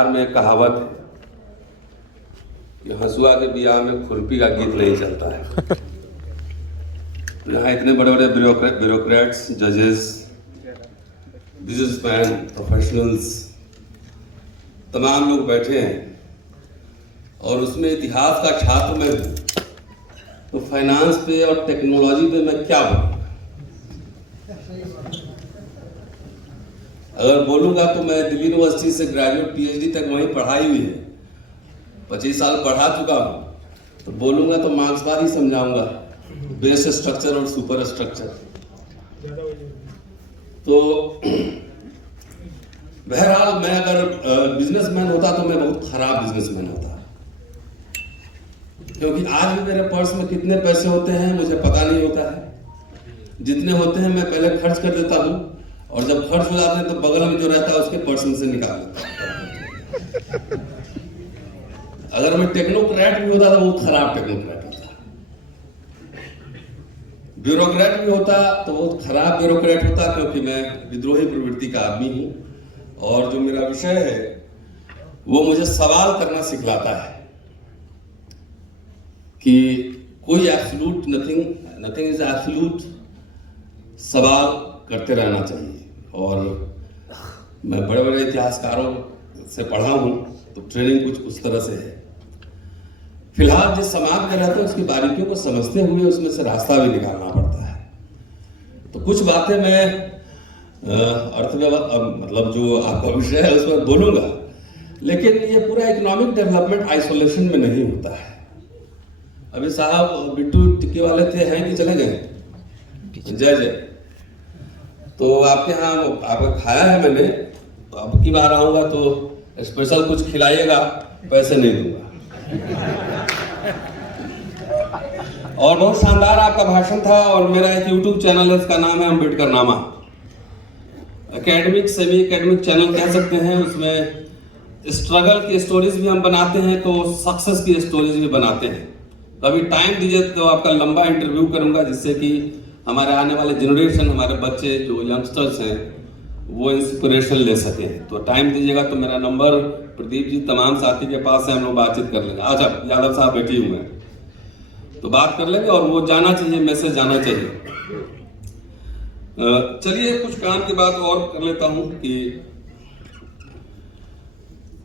बिहार में एक कहावत है कि हंसुआ के बियाह में खुरपी का गीत नहीं चलता है। तो यहाँ इतने बड़े बड़े ब्यूरोक्रेट्स, जजेस, बिजनेसमैन, प्रोफेशनल्स, तमाम लोग बैठे हैं और उसमें इतिहास का छात्र मैं हूँ, तो फाइनेंस पे और टेक्नोलॉजी पे मैं क्या बोलूँ? अगर बोलूँगा तो मैं दिल्ली यूनिवर्सिटी से ग्रेजुएट पीएचडी तक वहीं पढ़ाई हुई है, 25 साल पढ़ा चुका हूँ। तो बोलूँगा तो मार्क्सवाद ही समझाऊंगा, बेस स्ट्रक्चर और सुपर स्ट्रक्चर। तो बहरहाल मैं अगर बिजनेसमैन होता तो मैं बहुत खराब बिजनेसमैन होता, क्योंकि आज भी मेरे पर्स में कितने पैसे होते हैं मुझे पता नहीं होता है। जितने होते हैं मैं पहले खर्च कर देता हूँ और जब खर्च हो जाते हैं तो बगल में जो रहता है उसके पर्स में से निकाल देता हूँ। अगर मैं टेक्नोक्रेट भी होता तो बहुत खराब टेक्नोक्रेट होता, ब्यूरोक्रेट भी होता तो बहुत खराब ब्यूरोक्रेट होता, क्योंकि मैं विद्रोही प्रवृत्ति का आदमी हूँ और जो मेरा विषय है वो मुझे सवाल करना सिखलाता है कि कोई एब्सोल्यूट नथिंग इज एब्सोल्यूट, सवाल करते रहना चाहिए। और मैं बड़े बड़े इतिहासकारों से पढ़ा हूँ तो ट्रेनिंग कुछ उस तरह से है। फिलहाल जिस समाज में रहते हैं उसकी बारीकियों को समझते हुए उसमें से रास्ता भी निकालना पड़ता है। तो कुछ बातें मैं अर्थव्यवस्था मतलब जो आपका विषय है उसमें बोलूँगा, लेकिन ये पूरा इकोनॉमिक डेवलपमेंट आइसोलेशन में नहीं होता है। अभी साहब बिट्टू टिक्के वाले थे, हैं कि चले गए? जय जय। तो आपके यहाँ आपका खाया है मैंने, तो अब की बार आऊँगा तो स्पेशल कुछ खिलाइएगा, पैसे नहीं दूंगा। और बहुत शानदार आपका भाषण था। और मेरा एक YouTube चैनल है, इसका नाम है अम्बेडकर नामा। एकेडमिक सेमी एकेडमिक चैनल कह सकते हैं। उसमें स्ट्रगल की स्टोरीज भी हम बनाते हैं तो सक्सेस की स्टोरीज भी बनाते हैं। तो अभी टाइम दीजिए तो आपका लंबा इंटरव्यू करूंगा, जिससे कि हमारे आने वाले जनरेशन, हमारे बच्चे जो यंगस्टर्स हैं वो इंस्पिरेशन ले सके। तो टाइम दीजिएगा तो मेरा नंबर प्रदीप जी तमाम साथी के पास है, हम लोग बातचीत कर लेंगे। अच्छा, यादव साहब बैठे हुए हैं तो बात कर लेंगे और वो जाना चाहिए, मैसेज जाना चाहिए। चलिए कुछ काम की बात और कर लेता हूं कि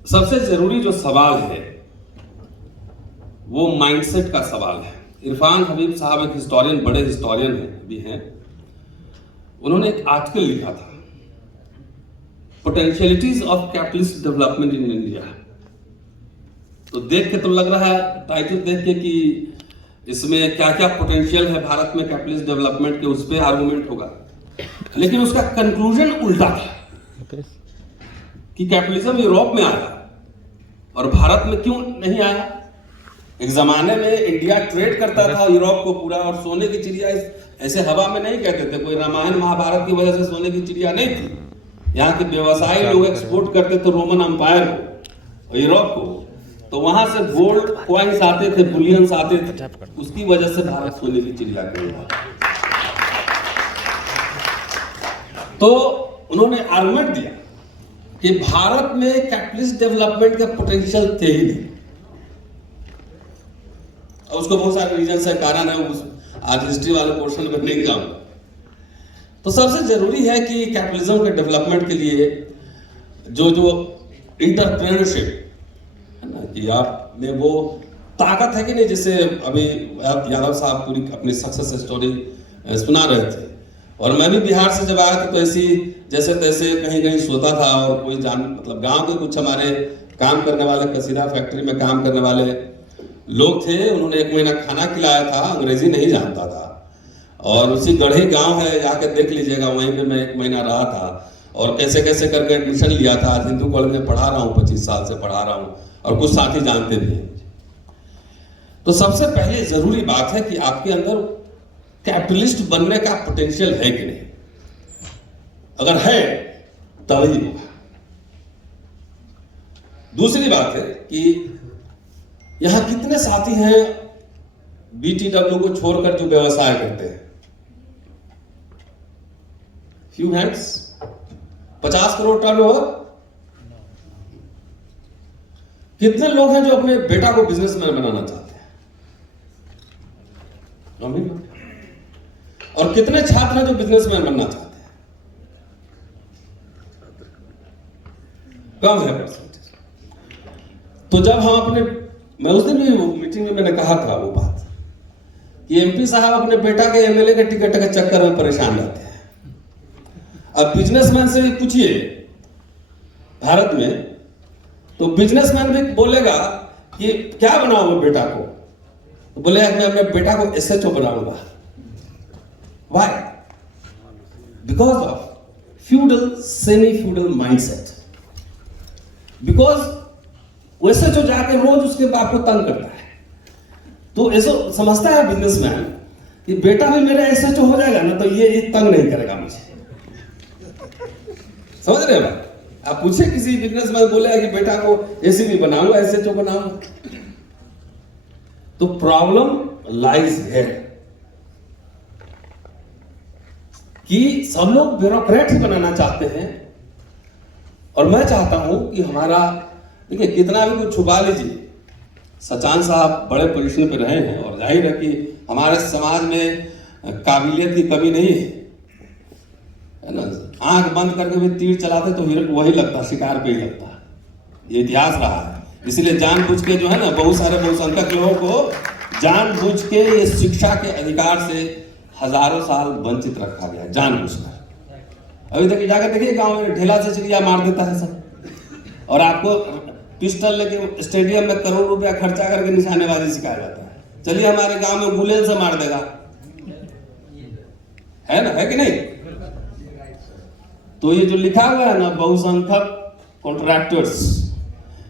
सबसे जरूरी जो सवाल है वो माइंडसेट का सवाल है। इरफान हबीब साहब एक हिस्टोरियन, बड़े हिस्टोरियन भी हैं। उन्होंने एक आर्टिकल लिखा था, potentialities of capitalist development in India. तो देख के तो लग रहा है, टाइटल देख के, कि इसमें क्या क्या पोटेंशियल है भारत में कैपिटलिस्ट डेवलपमेंट के, उस पर आर्गुमेंट होगा। लेकिन उसका कंक्लूजन उल्टा था कि कैपिटलिज्म यूरोप में आया और भारत में क्यों नहीं आया। एक जमाने में इंडिया ट्रेड करता था यूरोप को पूरा, और सोने की चिड़िया ऐसे हवा में नहीं कहते थे। कोई रामायण महाभारत की वजह से सोने की चिड़िया नहीं थी। यहाँ के व्यवसायी लोग एक्सपोर्ट करते थे रोमन अंपायर को और यूरोप को, तो वहां से गोल्ड कॉइन्स आते थे, बुलियंस आते थे, उसकी वजह से भारत सोने की चिड़िया कहलाता। तो उन्होंने आर्गुमेंट दिया कि भारत में कैपिटलिस्ट डेवलपमेंट का पोटेंशियल थे ही नहीं। और उसको बहुत सारे रीजन है, कारण है, आज हिस्ट्री वाले पोर्शन में नहीं जाऊंगा। तो सबसे जरूरी है कि कैपिटलिज्म के डेवलपमेंट के लिए जो इंटरप्रेन्योरशिप है ना, कि आप में वो ताकत है कि नहीं। जैसे अभी आप यादव साहब पूरी अपनी सक्सेस स्टोरी सुना रहे थे, और मैं भी बिहार से जब आया तो ऐसी जैसे तैसे कहीं कहीं सोता था, और कोई मतलब गांव के कुछ हमारे काम करने वाले, कसीदा फैक्ट्री में काम करने वाले लोग थे, उन्होंने 1 महीना खाना खिलाया था, अंग्रेजी नहीं जानता था। और उसी गढ़ी गांव है, जाकर देख लीजिएगा, वहीं पे मैं 1 महीना रहा था और कैसे कैसे करके एडमिशन लिया था। आज हिंदू कॉलेज में पढ़ा रहा हूँ, 25 साल से पढ़ा रहा हूँ, और कुछ साथी जानते भी हैं। तो सबसे पहले जरूरी बात है कि आपके अंदर कैपिटलिस्ट बनने का पोटेंशियल है कि नहीं। अगर है तभी होगा। दूसरी बात है कि यहां कितने साथी हैं BTW को छोड़कर जो व्यवसाय करते हैं? Few hands. 50 करोड़ टर्नओवर, कितने लोग हैं जो अपने बेटा को बिजनेसमैन बनाना चाहते हैं? और कितने छात्र हैं जो बिजनेसमैन बनना चाहते हैं? कम है परसेंटेज। तो जब हम अपने, मैं उस दिन भी मीटिंग में मैंने कहा था वो बात कि एमपी साहब अपने बेटा के एमएलए के टिकट के चक्कर में परेशान रहते हैं। अब बिजनेसमैन से पूछिए भारत में, तो बिजनेसमैन भी बोलेगा कि क्या बनाओगे बेटा को, तो बोलेगा मैं अपने बेटा को एसएचओ बनाऊंगा। Why? Because of feudal, semi feudal mindset. Because वो एसएचओ जाके रोज उसके बाप को तंग करता है, तो ऐसा समझता है बिजनेसमैन कि बेटा भी मेरा एसएचओ हो जाएगा ना, तो ये तंग नहीं करेगा मुझे। समझ रहे हैं? आप पूछे किसी बिजनेसमैन बोलेगा कि बेटा को एसीपी बनाऊंगा, एसएचओ बनाऊंगा। तो प्रॉब्लम लाइज है कि सब लोग ब्यूरोक्रेट ही बनाना चाहते हैं। और मैं चाहता हूं कि हमारा, देखिए कितना भी कुछ छुपा लीजिए, सचान साहब बड़े पोजीशन पे रहे हैं और जाहिर है कि हमारे समाज में काबिलियत की कमी नहीं है ना। आंख बंद करके भी तीर चलाते तो वही लगता, शिकार पे ही लगता। ये इतिहास रहा है। इसलिए जानबूझ के जो है ना, बहुत सारे बहुसंख्यक लोगों को जानबूझ के ये शिक्षा के अधिकार से हजारों साल वंचित रखा गया, जानबूझकर। अभी तक जाकर देखिए गांव में ढेला से चिड़िया मार देता है सब, और आपको पिस्टल लेके स्टेडियम में करोड़ रुपया खर्चा करके निशानेबाजी सिखाया जाता है। चलिए हमारे गांव में गुलेल से मार देगा, है ना, है कि नहीं? तो ये जो लिखा हुआ है ना, बहुसंख्यक कॉन्ट्रैक्टर्स,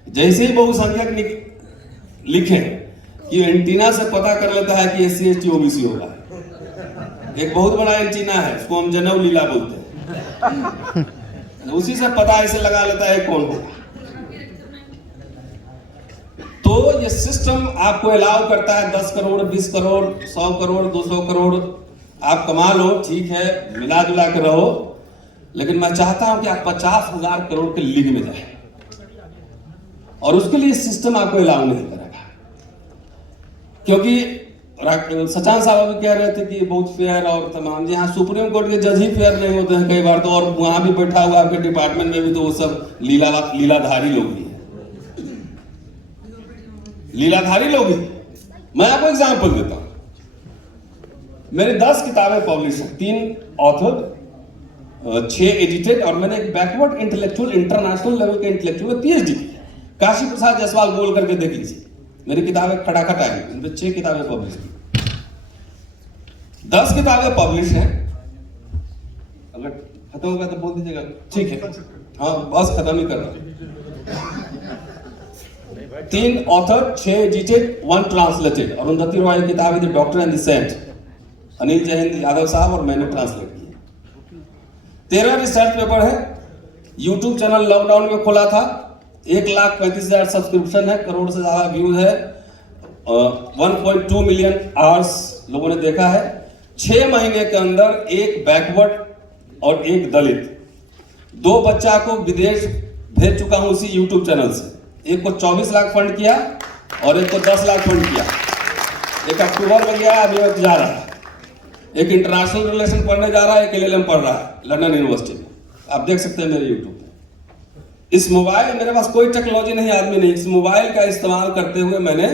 जैसे ही बहुसंख्यक लिखे कि एंटीना से पता कर लेता है कि SC ST OBC होगा। एक बहुत बड़ा एंटीना है, उसको हम जनऊ लीला बोलते हैं, उसी से पता ऐसे लगा लेता है कौन होगा। तो ये सिस्टम आपको अलाउ करता है 10 करोड़, 20 करोड़, 100 करोड़, 200 करोड़ आप कमा लो, ठीक है, मिला जुला के रहो। लेकिन मैं चाहता हूं कि आप 50,000 करोड़ के लीग में जाए, और उसके लिए सिस्टम आपको अलाउ नहीं करेगा। क्योंकि सचान साहब भी कह रहे थे कि बहुत फेयर और तमाम, यहाँ सुप्रीम कोर्ट के जज ही फेयर नहीं होते हैं कई बार तो, और वहां भी बैठा हुआ आपके डिपार्टमेंट में भी तो वो सब लीलाधारी लोग ही है, लीलाधारी लोग ही। मैं आपको एग्जाम्पल देता हूं। मेरी 10 किताबें पब्लिश हैं, 3 ऑथर, 6 एडिटेड, और मैंने एक बैकवर्ड इंटेलेक्चुअल, इंटरनेशनल लेवल के इंटेलेक्चुअल PhD की है। काशी प्रसाद जायसवाल बोल करके देख लीजिए, मेरी किताबें खटाखट आई, इनमें 6 किताबें पब्लिश की, 10 किताबें पब्लिश हैं। अगर खत्म हो गया तो बोल दीजिएगा, ठीक है? हाँ, बस खत्म ही कर रहा। 3 ऑथर, 6 एडिटेड, 1 ट्रांसलेटेड, और अरुंधति रॉय की किताब है doctor and the saint, Anil Jaihind Yadav साहब और मैंने ट्रांसलेट की। 13 रिसर्च पेपर है। यूट्यूब चैनल लॉकडाउन में खोला था, 1,35,000 सब्सक्रिप्शन है, करोड़ से ज्यादा व्यूज है, 1.2 मिलियन आवर्स लोगों ने देखा है। 6 महीने के अंदर एक बैकवर्ड और एक दलित, 2 बच्चा को विदेश भेज चुका हूं उसी यूट्यूब चैनल से। एक को 24 लाख फंड किया और एक को 10 लाख फंड किया। एक अक्टूबर में गया, अभी वक्त जा रहा है। एक इंटरनेशनल रिलेशन पढ़ने जा रहा है, एक LLM पढ़ रहा है लंदन यूनिवर्सिटी में। आप देख सकते हैं मेरे यूट्यूब पे। इस मोबाइल, मेरे पास कोई टेक्नोलॉजी नहीं, आदमी नहीं, इस मोबाइल का इस्तेमाल करते हुए मैंने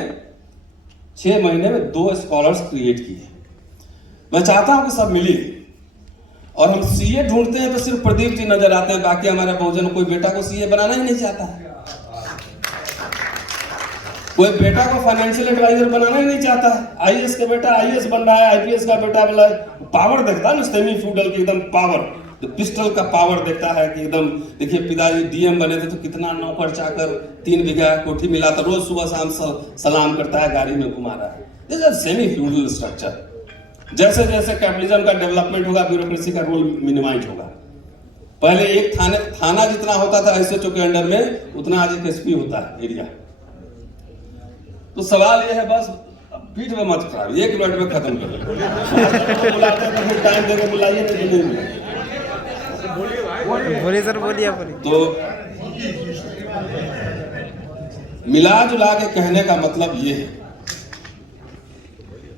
6 महीने में 2 स्कॉलर्स क्रिएट किए। मैं चाहता हूं कि सब मिले, और हम CA ढूंढते हैं तो सिर्फ प्रदीप जी नजर आते हैं, बाकी हमारे बहुजन कोई बेटा को CA बनाना ही नहीं चाहता है, कोई बेटा को फाइनेंशियल एडवाइजर बनाना ही नहीं चाहता है। IAS का बेटा IAS बन रहा है, IPS का बेटा बोला पावर देखता है ना, सेमी फ्यूडल की एकदम पावर, तो पिस्टल का पावर देखता है कि एकदम, देखिए पिताजी DM बने थे तो कितना नौकर चाकर, 3 बीघा कोठी मिला था, रोज सुबह शाम सलाम करता है, गाड़ी में घुमा रहा है। This is semi feudal structure. जैसे जैसे कैपिटलिज्म का डेवलपमेंट होगा, ब्यूरोक्रेसी का रोल मिनिमाइज होगा। पहले एक थाना जितना होता था SHO के अंडर में, उतना आज एक SP होता है एरिया। तो सवाल ये है, बस पीठ में मत खराब, 1 मिनट में खत्म कर लो। बुलाते हैं तो फिर टाइम देके बुलाइए, नहीं बोलिए सर, बोलिए। तो मिला जुला के कहने का मतलब ये है,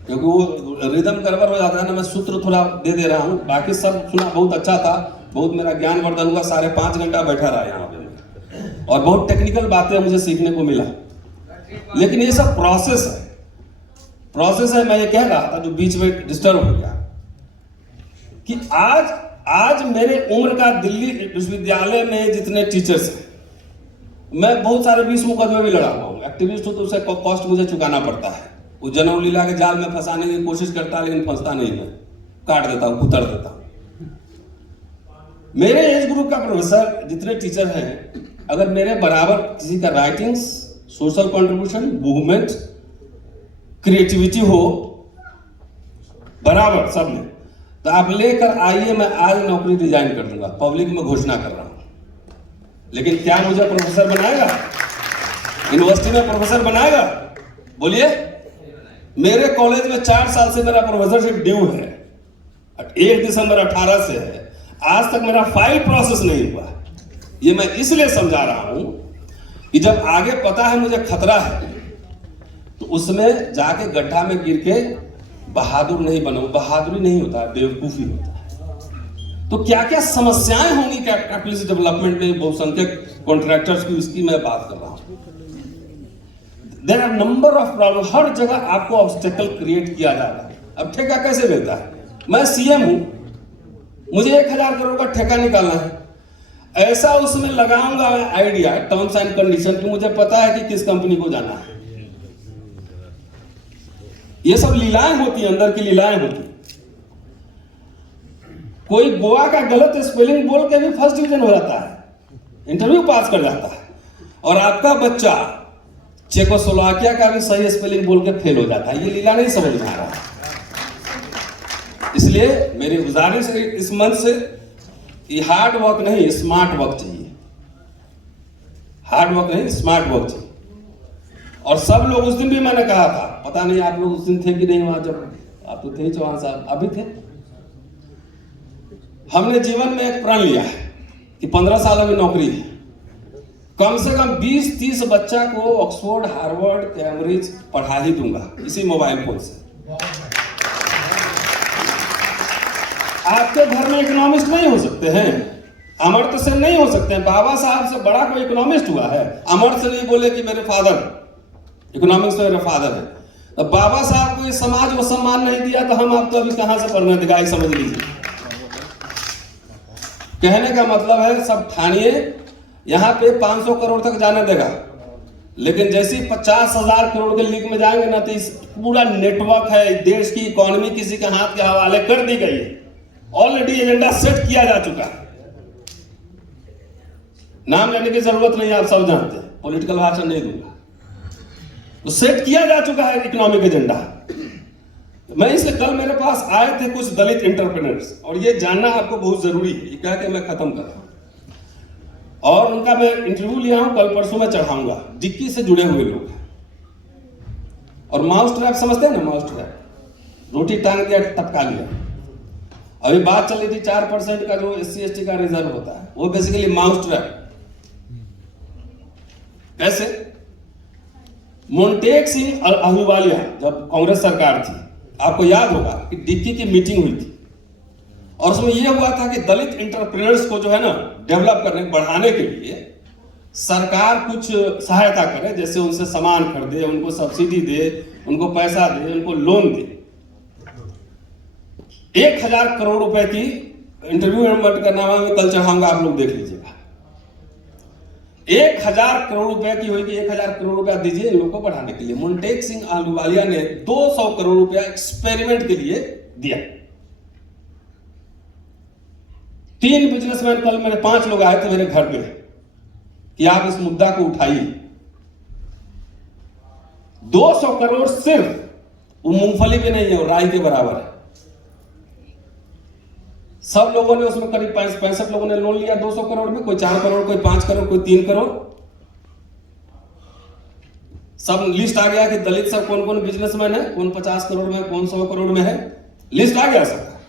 क्योंकि वो रिदम गड़बड़ हो जाता है ना, मैं सूत्र थोड़ा दे रहा हूँ। बाकी सब सुना, बहुत अच्छा था, बहुत मेरा ज्ञान वर्धन हुआ, 5.5 घंटा बैठा रहा यहाँ पे और बहुत टेक्निकल बातें मुझे सीखने को मिला। लेकिन ये सब प्रोसेस है। मैं ये कह रहा था जो बीच में डिस्टर्ब हो गया कि आज मेरे उम्र का दिल्ली विश्वविद्यालय में जितने टीचर्स हैं, मैं बहुत सारे 20 मुकदमे भी लड़ा हुआ हूँ, एक्टिविस्ट हूँ, तो उसे कॉस्ट मुझे चुकाना पड़ता है। वो जनऊ लीला के जाल में फंसाने की कोशिश करता है, लेकिन फंसता नहीं, मैं काट देता हूँ, कुतर देता हूँ। मेरे एज ग्रुप का प्रोफेसर जितने टीचर हैं, अगर मेरे बराबर किसी का writings, social contribution, movement, creativity हो बराबर सब में, तो आप लेकर आइए, मैं आज नौकरी रिजाइन कर दूंगा, पब्लिक में घोषणा कर रहा हूं। लेकिन क्या मुझे प्रोफेसर बनाएगा? यूनिवर्सिटी में प्रोफेसर बनाएगा? बोलिए। मेरे कॉलेज में 4 साल से मेरा प्रोफेसरशिप ड्यू है, 1 दिसंबर 18 से है, आज तक मेरा फाइल प्रोसेस नहीं हुआ। ये मैं इसलिए समझा रहा हूं कि जब आगे पता है मुझे खतरा है, तो उसमें जाके गड्ढा में गिर के बहादुर नहीं बनो। बहादुरी नहीं होता, बेवकूफी होता है। तो क्या क्या समस्याएं होंगी कैपिटलिस्ट डेवलपमेंट में, बहुसंख्यक कॉन्ट्रैक्टर्स की, उसकी मैं बात कर रहा हूं। There are number of problem, हर जगह आपको ऑब्स्टेकल क्रिएट किया जा रहा है। अब ठेका कैसे मिलता है? मैं सीएम हूं, मुझे 1000 करोड़ का ठेका निकालना है, ऐसा उसमें लगाऊंगा आइडिया, टर्म्स एंड कंडीशन की, मुझे पता है कि किस कंपनी को जाना है। ये सब लीलाएं होती हैं, अंदर की लीलाएं होती। कोई गोवा का गलत स्पेलिंग बोल के भी फर्स्ट डिवीजन हो जाता है, इंटरव्यू पास कर जाता है, और आपका बच्चा चेकोस्लोवाकिया का भी सही स्पेलिंग बोल के फेल हो जाता है। ये लीला नहीं समझ में आ रहा है। इसलिए मेरी गुजारिश है इस मंच से, ये हार्ड वर्क नहीं, स्मार्ट वर्क चाहिए। हार्ड वर्क नहीं, स्मार्ट वर्क चाहिए। और सब लोग, उस दिन भी मैंने कहा था, पता नहीं आप लोग उस दिन थे कि नहीं वहां, जब आप तो थे चौहान साहब, अभी थे। हमने जीवन में एक प्रण लिया है कि 15 साल अभी नौकरी है, कम से कम 20-30 बच्चा को ऑक्सफोर्ड, हार्वर्ड, कैम्ब्रिज पढ़ा ही दूंगा इसी मोबाइल फोन से। आपके घर में इकोनॉमिस्ट नहीं हो सकते हैं, अमर्त्य सेन नहीं हो सकते हैं, बाबा साहब से बड़ा कोई इकोनॉमिस्ट हुआ है? अमर्त्य सेन नहीं बोले कि मेरे फादर इकोनॉमिक्स में मेरे फादर है। तो बाबा साहब को ये समाज वो सम्मान नहीं दिया, तो हम आपको अभी कहां से पढ़ने देगा, समझ लीजिए। कहने का मतलब है, सब ठानिए, यहां पे 500 करोड़ तक जाने देगा, लेकिन जैसे 50,000 करोड़ के लीग में जाएंगे ना, तो इस पूरा नेटवर्क है, देश की इकोनॉमी किसी के हाथ के हवाले कर दी गई है। ऑलरेडी एजेंडा सेट किया जा चुका है, नाम लेने की जरूरत नहीं, आप सब जानते हैं, पॉलिटिकल भाषण नहीं दूंगा। तो सेट किया जा चुका है इकोनॉमिक एजेंडा। मैं इसलिए कल मेरे पास आए थे कुछ दलित एंटरप्रेन्योर्स, और ये जानना आपको बहुत जरूरी है, ये कह के मैं खत्म कर रहा हूं। और उनका मैं इंटरव्यू लिया हूं, कल परसों में चढ़ाऊंगा। डिक्की से जुड़े हुए लोग हैं। और माउस ट्रैप समझते हैं ना, माउस ट्रैप, रोटी टांग दिया, टपका लिया। अभी बात चल रही थी 4% का जो SC/ST का रिजर्व होता है, वो बेसिकली माउस ट्रैप। कैसे? मोंटेक सिंह अहलूवालिया, जब कांग्रेस सरकार थी, आपको याद होगा कि डिक्की की मीटिंग हुई थी, और उसमें यह हुआ था कि दलित एंटरप्रेन्योर्स को जो है ना डेवलप करने, बढ़ाने के लिए सरकार कुछ सहायता करे, जैसे उनसे सामान खरीदे, उनको सब्सिडी दे, उनको पैसा दे, उनको लोन दे। 1000 करोड़ रुपए की इंटरव्यू का नामा में कल चढ़ाऊंगा, आप लोग देख लीजिएगा। 1000 करोड़ रुपए की होगी, 1000 करोड़ रुपया दीजिए इन लोगों को बढ़ाने के लिए। मोंटेक सिंह अहलूवालिया ने 200 करोड़ रुपया एक्सपेरिमेंट के लिए दिया। 3 बिजनेसमैन, कल मेरे 5 लोग आए थे मेरे घर पे कि आप इस मुद्दा को उठाइए। 200 करोड़ सिर्फ, वो मूंगफली भी नहीं है, वो राई के बराबर है। सब लोगों ने उसमें करीब 65 लोगों ने लोन लिया 200 करोड़ में, कोई 4 करोड़, कोई 5 करोड़, कोई 3 करोड़। सब लिस्ट आ गया कि दलित सब कौन कौन बिजनेसमैन है, कौन 50 करोड़ में, कौन 100 करोड़ में है, लिस्ट आ गया सबका।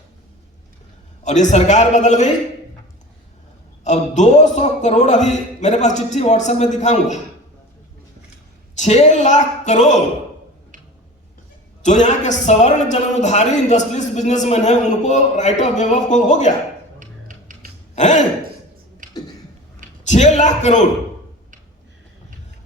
और ये सरकार बदल गई। अब 200 करोड़, अभी मेरे पास चिट्ठी व्हाट्सएप में दिखाऊंगा, 6 लाख करोड़ जो यहाँ के सवर्ण जन्मधारी इंडस्ट्रियलिस्ट बिजनेसमैन हैं, उनको राइट ऑफ वे ऑफ को हो गया है 6 लाख करोड़।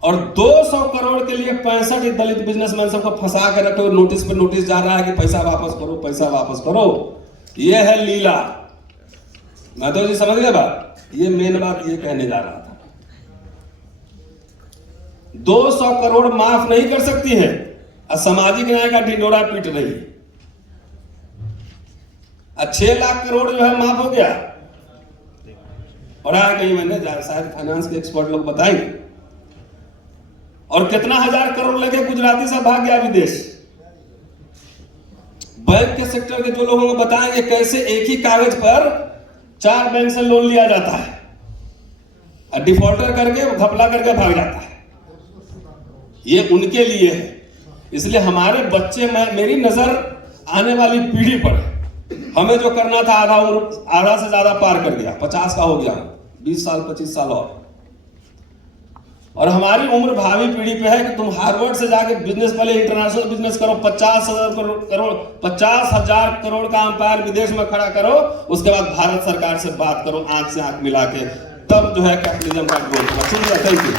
और 200 करोड़ के लिए 65 दलित बिजनेसमैन सबको फंसा कर रखे, नोटिस पे नोटिस जा रहा है कि पैसा वापस करो, पैसा वापस करो। ये है लीला। माधव जी समझ गए बात? ये मेन बात ये कहने जा रहा था। 200 करोड़ माफ नहीं कर सकती है, सामाजिक न्याय का ढिंडोरा पीट रही है। 6 लाख करोड़ जो है माफ हो गया। पढ़ा है कहीं मैंने, शायद फाइनेंस के एक्सपर्ट लोग बताएंगे। और कितना हजार करोड़ लगे गुजराती से भाग गया विदेश। बैंक के सेक्टर के जो लोगों को बताएंगे कैसे एक ही कागज पर 4 बैंक से लोन लिया जाता है, डिफॉल्टर करके घपला करके भाग जाता है। ये उनके लिए है। इसलिए हमारे बच्चे, मेरी नजर आने वाली पीढ़ी पर है। हमें जो करना था आधा से ज्यादा पार कर गया, 50 का हो गया, 20 साल 25 साल और हमारी उम्र भावी पीढ़ी पे है कि तुम हार्वर्ड से जाके बिजनेस, पहले इंटरनेशनल बिजनेस करो, 50,000 करोड़ का अंपायर विदेश में खड़ा करो, उसके बाद भारत सरकार से बात करो आंख से आंख मिला के, तब जो है कैपिटलिज्म का ग्रोथ। Thank you.